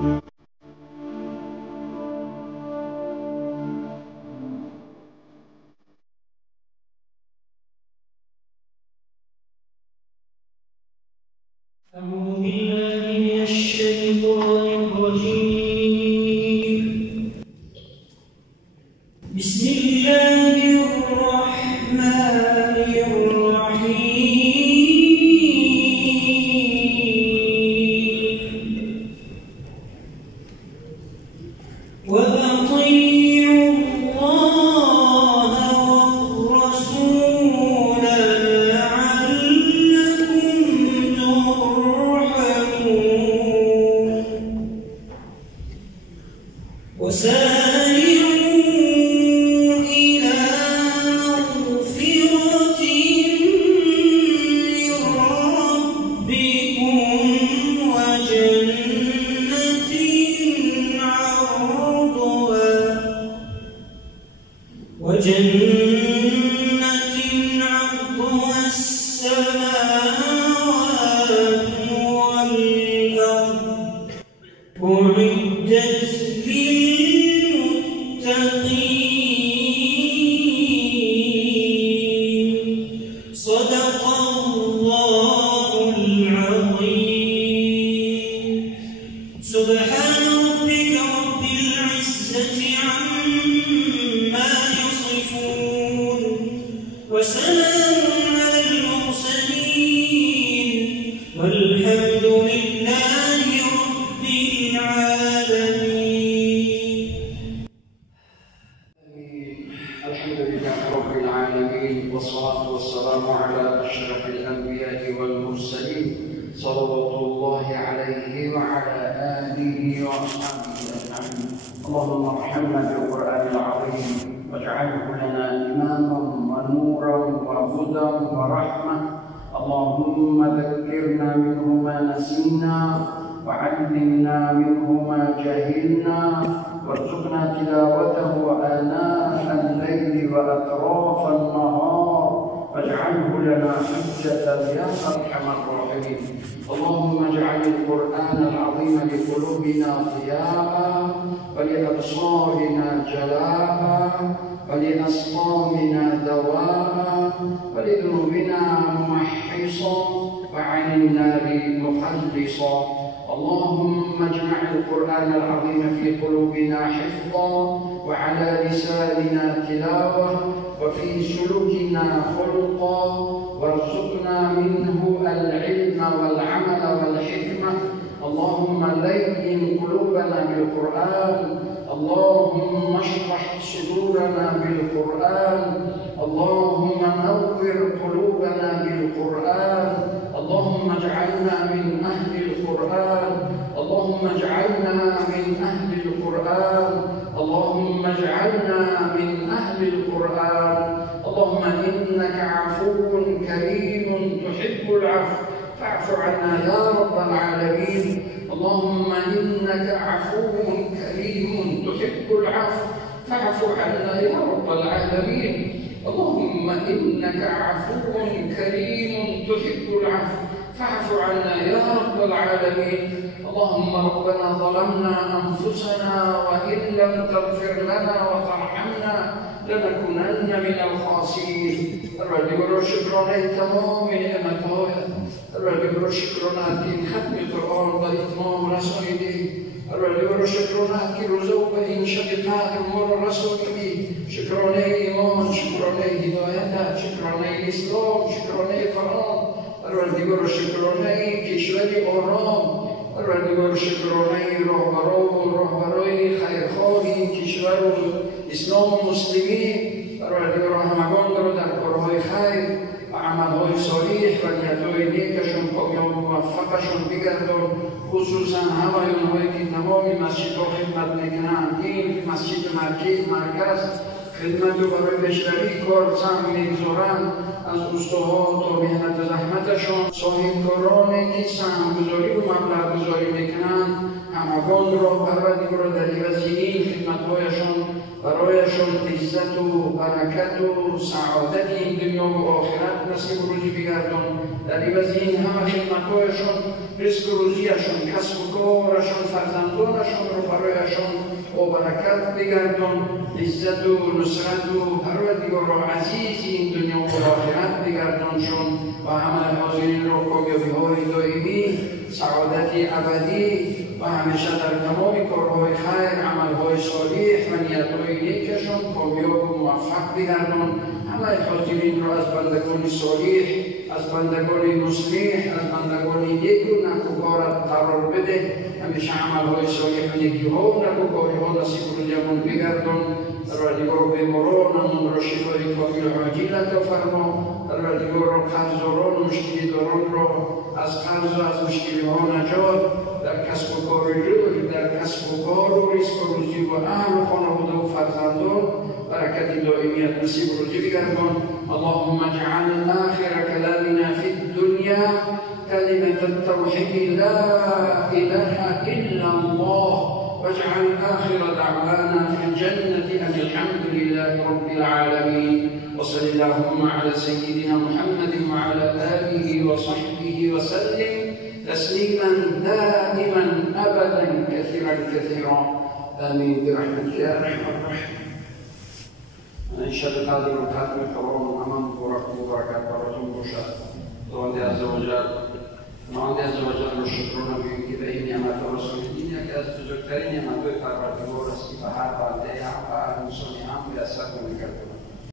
أعوذ بالله من الشيطان الرجيم. بسم الله الرحمن الرحيم. وأطيعوا الله والرسول لعلكم ترحمون. وسارعوا إلى مغفرة من ربكم وجنة عرضها السماوات والأرض أعدت للمتقين. صدق الله العظيم. سبحان ربك رب العزة عما يصفون وسلام على المرسلين والحمد لله رب العالمين. الحمد لله رب العالمين، والصلاة والسلام على أشرف الأنبياء والمرسلين صلوات الله عليه وعلى آله وأصحابه أجمعين. اللهم ارحمنا بالقرآن العظيم واجعله لنا إماما ونورا وهدى ورحمة. اللهم ذكرنا منه ما نسينا وعلمنا منه ما جهلنا وارزقنا تلاوته آناء الليل وأطراف النهار واجعله لنا حجة يا أرحم الراحمين. اللهم اجعل القرآن العظيم لقلوبنا ضياء ولأبصارنا جلاء ولأسقامنا دواء ولذنوبنا ممحصا وعن النار مخلصا. اللهم اجمع القرآن العظيم في قلوبنا حفظا وعلى لساننا تلاوة وفي سلوكنا خلقا وارزقنا منه العلم والعمل والحكمة. اللهم لين قلوبنا بالقرآن، اللهم اشرح صدورنا بالقرآن، اللهم نور قلوبنا بالقرآن، اللهم اجعلنا من أهل القرآن، اللهم اجعلنا من أهل القرآن، اللهم اجعلنا من أهل القرآن. اللهم إنك عفو كريم تحب العفو فاعف عنا يا رب العالمين. اللهم إنك عفو كريم تحب العفو فاعف عنا يا رب العالمين. اللهم إنك عفو كريم تحب العفو فاعف عنا يا رب العالمين. اللهم ربنا ظلمنا أنفسنا وإن لم تغفر لنا وترحمنا لنكونن من الخاسرين. الرب شكرنا تمام نعمته، الرب شكرنا في ختم القرآن بإتمام رسوله، الرب شكرنا في رزق إن شبقات أمور رسوله، شكرنا إيمان، شكرنا هداية، شكرنا إسلام، شكرنا قرآن، الرب شكرنا کشور آرام، الرب شکرانه راهبرای خیرخواه این کشور و اسلام و مسلمین، الرب همگان را در کارهای خیر و عملهای صالح و نیتهای نیکشون کامیاب و موفقشون بگردان. خصوصا همه اونهایی که تمام مسجدها خدمت میکنند، این مسجد مرکز خدمت رو برای بشری کار سهم میگذارند، از اوستاها تا مهنت زحمتشان، صاحبکارانی که سهمگذاری و مبلغگذاری میکنند، همگان را پروردگار در عوض این خدمتهایشان برایشان عزت و برکت و سعادت این دنیا و آخرت نصیب و روزی بگردان. در عوض این همه خدمتهایشان رزق و روزیشان، کسب و کارشان، فرزند فرزندانشون رو برایشان با برکت بگردان، عزت و نصرت و پروردگار و عزیز این دنیا و آخرت بگردانشون و همه حاضرین رو کامیابی های دائمی، سعادتی ابدی و همیشه در تمام کارهای خیر، عملهای صالح و نیتهای نیکشان کامیاب و موفق بگردان. همه حاضرین را از بندگان صالح، از بندگان مصلح، از بندگان نیک و نکوکارت قرار بده. همیشه عملهای صالح و نیکی‌ها و نکوکاری‌ها نصیب و جمعون بگردان. پروردگار بیمارانمون را شفای کامل عاجل عطا فرما. پروردگار قرضداران و مشکل‌داران را از قرض و از مشکل‌ها نجات، در کسب و کار و رزق و روزی و اهل و خانواده و فرزندان برکت دائمیت نصیب و روزی بگردان. اللهم اجعل آخر كلامنا في الدنيا كلمة التوحيد لا إله إلا الله، واجعل آخر دعوانا في الجنة أن الحمد لله رب العالمين. وصل اللهم على سيدنا محمد وعلى آله وصحبه وسلم تسليما دائما أبدا كثيرا آمين برحمتك يا أرحم الراحمين. إن شاء الله قادر وقادر القرآن أمام بركات براتهم بشار. الله عز وجل رو شکرانه بگیم که به این نعمت رسول دینه که از بزرگترین نعمت‌های پروردگار است که به هر بنده هم و هر انسانی هم میسر می‌کرد.